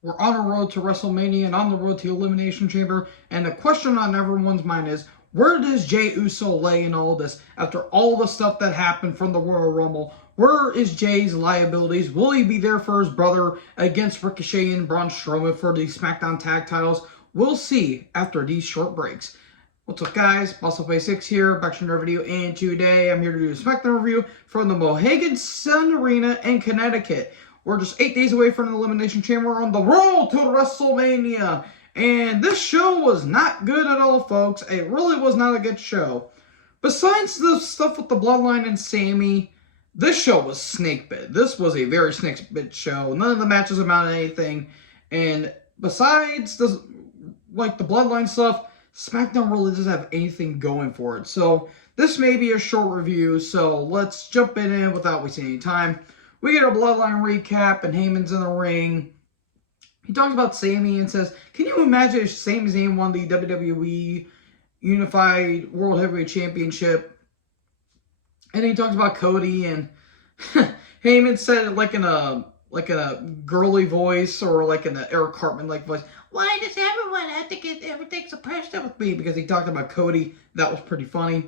We're on a road to WrestleMania and on the road to Elimination Chamber. And the question on everyone's mind is, where does Jey Uso lay in all this after all the stuff that happened from the Royal Rumble? Where is Jey's liabilities? Will he be there for his brother against Ricochet and Braun Strowman for the Smackdown tag titles? We'll see after these short breaks. What's up, guys? Boss6 here, back to another video, and today I'm here to do a Smackdown review from the Mohegan Sun Arena in Connecticut. We're just 8 days away from the Elimination Chamber on the road to WrestleMania. And this show was not good at all, folks. It really was not a good show. Besides the stuff with the Bloodline and Sami, this show was snakebit. This was a very snakebit show. None of the matches amounted to anything. And besides the Bloodline stuff, SmackDown really doesn't have anything going for it. So this may be a short review, so let's jump in without wasting any time. We get a Bloodline recap, and Heyman's in the ring. He talks about Sami and says, can you imagine if Sami Zayn won the WWE Unified World Heavyweight Championship? And he talks about Cody, and Heyman said it like in a girly voice, or like in an Eric Cartman-like voice. Why does everyone have to get everything suppressed up with me? Because he talked about Cody. That was pretty funny.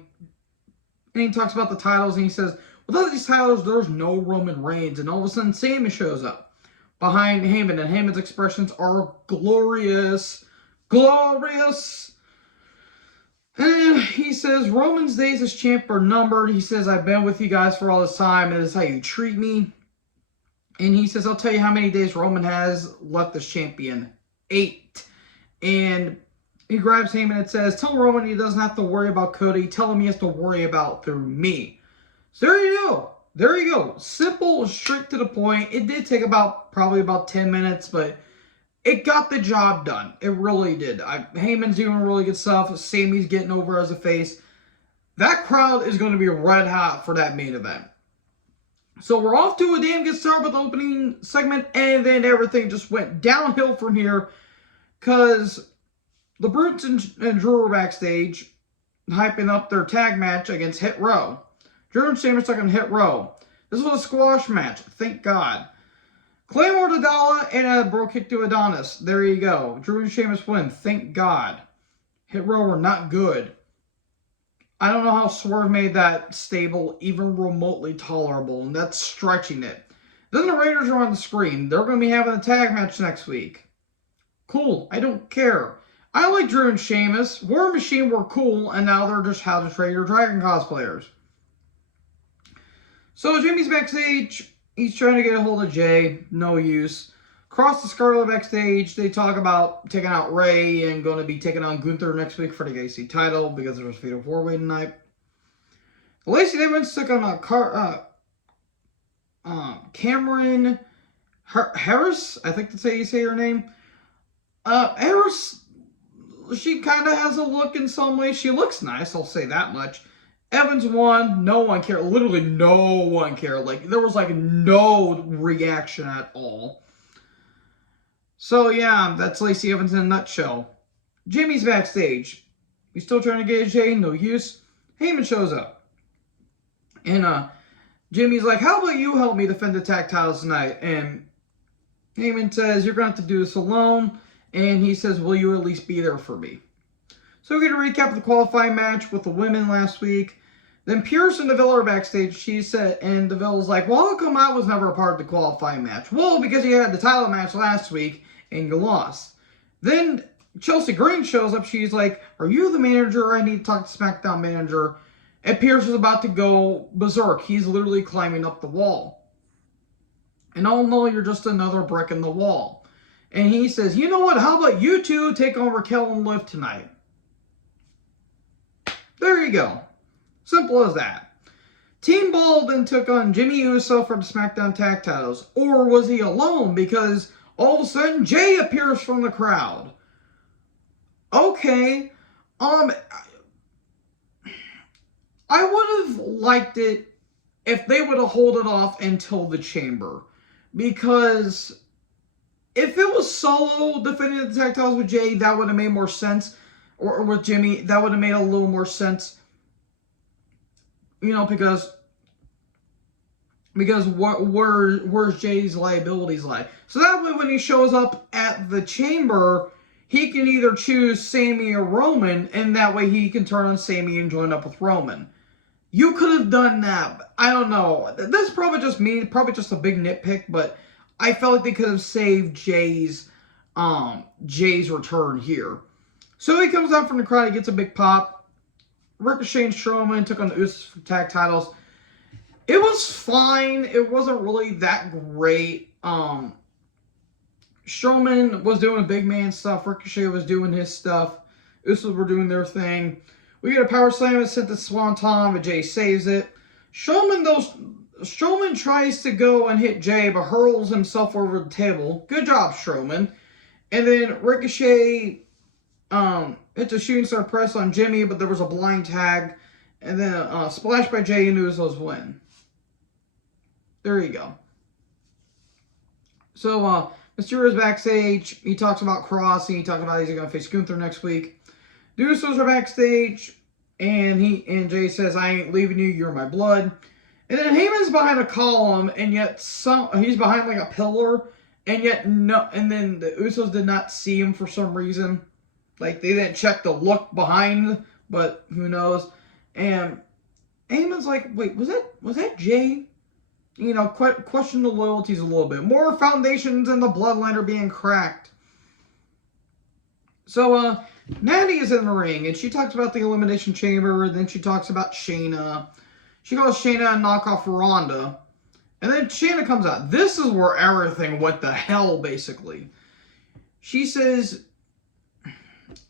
And he talks about the titles, and he says, without these titles, there's no Roman Reigns. And all of a sudden, Sami shows up behind Heyman, and Heyman's expressions are glorious. Glorious! And he says, Roman's days as champ are numbered. He says, I've been with you guys for all this time, and this is how you treat me. And he says, I'll tell you how many days Roman has left as champion. 8. And he grabs Heyman and says, tell Roman he doesn't have to worry about Cody. Tell him he has to worry about through me. So there you go. There you go. Simple, straight to the point. It did take probably about 10 minutes, but it got the job done. It really did. Heyman's doing really good stuff. Sami's getting over as a face. That crowd is going to be red hot for that main event. So we're off to a damn good start with the opening segment, and then everything just went downhill from here, because the Brutes and Drew were backstage hyping up their tag match against Hit Row. Drew and Sheamus took on Hit Row. This was a squash match, thank God. Claymore to Dalla and a bro kick to Adonis. There you go. Drew and Sheamus win, thank God. Hit Row were not good. I don't know how Swerve made that stable even remotely tolerable, and that's stretching it. Then the Raiders are on the screen. They're going to be having a tag match next week. Cool. I don't care. I like Drew and Sheamus. War Machine were cool, and now they're just House of Trader Dragon cosplayers. So Jimmy's backstage. He's trying to get a hold of Jey. No use. Cross the Scarlet backstage. They talk about taking out Ray and going to be taking on Gunther next week for the AC title because there's a Fatal 4-Way tonight. Lacey Evans took on Cameron Harris. I think that's how you say her name. Harris, she kind of has a look in some ways. She looks nice, I'll say that much. Evans won. No one cared. Literally no one cared. There was no reaction at all. So yeah, that's Lacey Evans in a nutshell. Jimmy's backstage. He's still trying to get Jey, no use. Heyman shows up. And Jimmy's like, how about you help me defend the tag titles tonight? And Heyman says, you're going to have to do this alone. And he says, will you at least be there for me? So we're going to recap the qualifying match with the women last week. Then Pierce and DeVille are backstage. She said, and DeVille's like, well, how come I was never a part of the qualifying match? Well, because you had the title match last week and you lost. Then Chelsea Green shows up. She's like, are you the manager? I need to talk to SmackDown manager. And Pierce is about to go berserk. He's literally climbing up the wall. And oh no, you're just another brick in the wall. And he says, you know what? How about you two take on Raquel and Liv tonight? There you go. Simple as that. Team Ball then took on Jimmy Uso for the SmackDown tag titles. Or was he alone? Because all of a sudden, Jey appears from the crowd. Okay. I would have liked it if they would have held it off until the Chamber. Because if it was Solo defending the tag titles with Jey, that would have made more sense. Or with Jimmy, that would have made a little more sense. You know, because because where's Jay's liabilities lie? So that way, when he shows up at the Chamber, he can either choose Sami or Roman, and that way he can turn on Sami and join up with Roman. You could have done that. But I don't know. That's probably just me. Probably just a big nitpick, but I felt like they could have saved Jay's return here. So he comes out from the crowd. He gets a big pop. Ricochet and Strowman took on the Usos for tag titles. It was fine. It wasn't really that great. Strowman was doing big man stuff. Ricochet was doing his stuff. Usos were doing their thing. We get a power slam and sent to Swanton, but Jay saves it. Strowman tries to go and hit Jay, but hurls himself over the table. Good job, Strowman. And then Ricochet hits a shooting star press on Jimmy, but there was a blind tag. And then a splash by Jay and Usos win. There you go. So, Mysterio's backstage. He talks about Cross, and he talks about he's going to face Gunther next week. The Usos are backstage, and Jay says, "I ain't leaving you, you're my blood." And then Heyman's behind a column, and yet he's behind like a pillar, and yet no. And then the Usos did not see him for some reason, like they didn't check the look behind, but who knows? And Heyman's like, "Wait, was that Jay?" You know, question the loyalties a little bit. More foundations in the bloodline are being cracked. So, Natty is in the ring, and she talks about the Elimination Chamber, then she talks about Shayna. She calls Shayna a knockoff Ronda. And then Shayna comes out. This is where everything went to hell, basically. She says,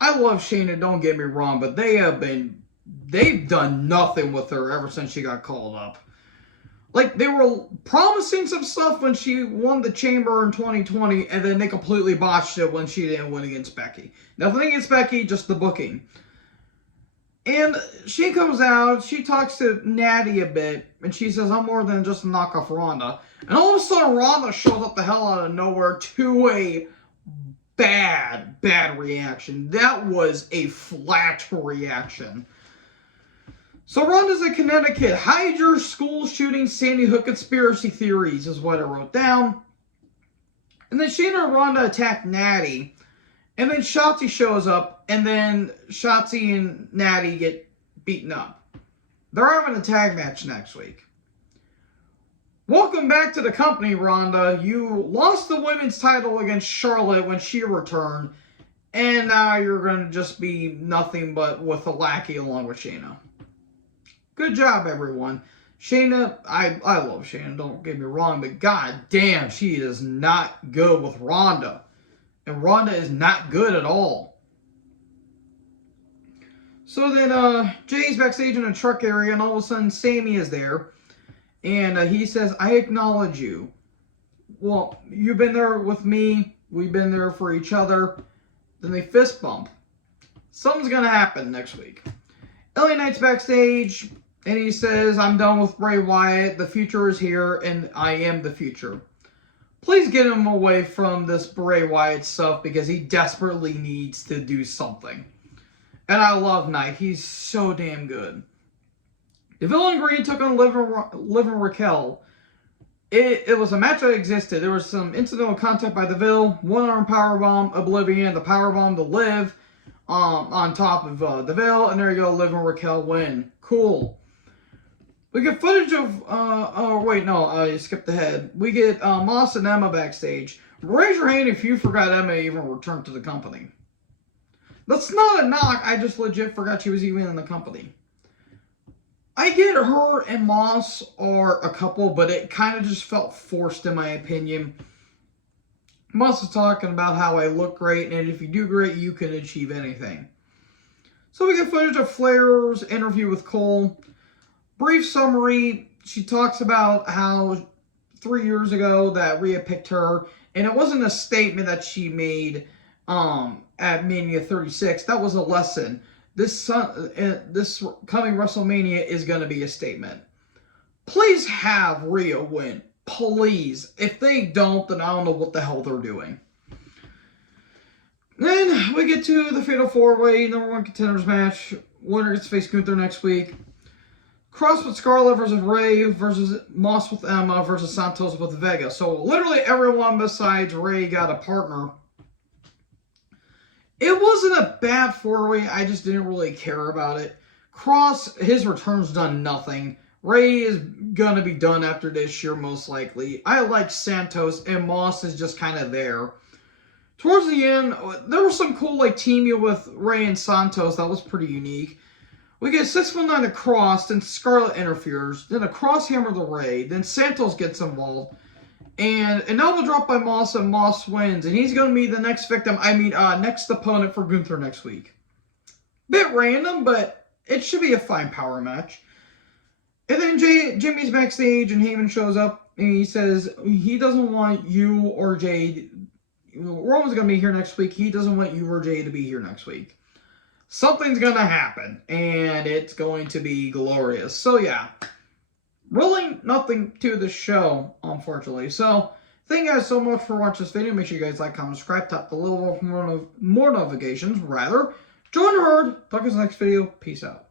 I love Shayna, don't get me wrong, but they've done nothing with her ever since she got called up. Like, they were promising some stuff when she won the Chamber in 2020, and then they completely botched it when she didn't win against Becky. Nothing against Becky, just the booking. And she comes out, she talks to Natty a bit, and she says, I'm more than just a knockoff Ronda. And all of a sudden, Ronda shows up the hell out of nowhere to a bad reaction. That was a flat reaction. So Ronda's in Connecticut. Hide your school shooting Sandy Hook conspiracy theories is what I wrote down. And then Shayna and Ronda attack Natty. And then Shotzi shows up. And then Shotzi and Natty get beaten up. They're having a tag match next week. Welcome back to the company, Ronda. You lost the women's title against Charlotte when she returned. And now you're going to just be nothing but with a lackey along with Shayna. Good job, everyone. Shayna, I love Shayna, don't get me wrong, but god damn, she is not good with Ronda. And Ronda is not good at all. So then, Jay's backstage in a truck area, and all of a sudden, Sami is there. And he says, I acknowledge you. Well, you've been there with me. We've been there for each other. Then they fist bump. Something's going to happen next week. LA Knight's backstage. And he says, I'm done with Bray Wyatt. The future is here, and I am the future. Please get him away from this Bray Wyatt stuff because he desperately needs to do something. And I love Knight. He's so damn good. Deville and Green took on Liv and Raquel. It was a match that existed. There was some incidental contact by Deville. One-arm powerbomb, Oblivion. The powerbomb to Liv on top of Deville. And there you go, Liv and Raquel win. Cool. We get footage of, I skipped ahead. We get Moss and Emma backstage. Raise your hand if you forgot Emma even returned to the company. That's not a knock, I just legit forgot she was even in the company. I get her and Moss are a couple, but it kind of just felt forced in my opinion. Moss is talking about how I look great, and if you do great, you can achieve anything. So we get footage of Flair's interview with Cole. Brief summary, she talks about how 3 years ago that Rhea picked her, and it wasn't a statement that she made at Mania 36. That was a lesson. This coming WrestleMania is going to be a statement. Please have Rhea win. Please. If they don't, then I don't know what the hell they're doing. Then we get to the Fatal 4-Way, #1 contenders match. Winner gets to face Gunther next week. Cross with Scarlett versus Ray versus Moss with Emma versus Santos with Vega. So literally everyone besides Ray got a partner. It wasn't a bad 4-way. I just didn't really care about it. Cross, his return's done nothing. Ray is going to be done after this year, most likely. I like Santos, and Moss is just kind of there. Towards the end, there was some cool teaming with Ray and Santos. That was pretty unique. We get 619 across, then Scarlett interferes. Then a cross hammer to Ray. Then Santos gets involved. And an elbow drop by Moss, and Moss wins. And he's going to be the next victim, next opponent for Gunther next week. Bit random, but it should be a fine power match. And then Jimmy's backstage, and Heyman shows up, and he says he doesn't want you or Jay. Roman's going to be here next week. He doesn't want you or Jay to be here next week. Something's going to happen, and it's going to be glorious. So, yeah. Really nothing to the show, unfortunately. So, thank you guys so much for watching this video. Make sure you guys like, comment, subscribe, tap the little more notifications, rather. Join the herd. Talk to you in the next video. Peace out.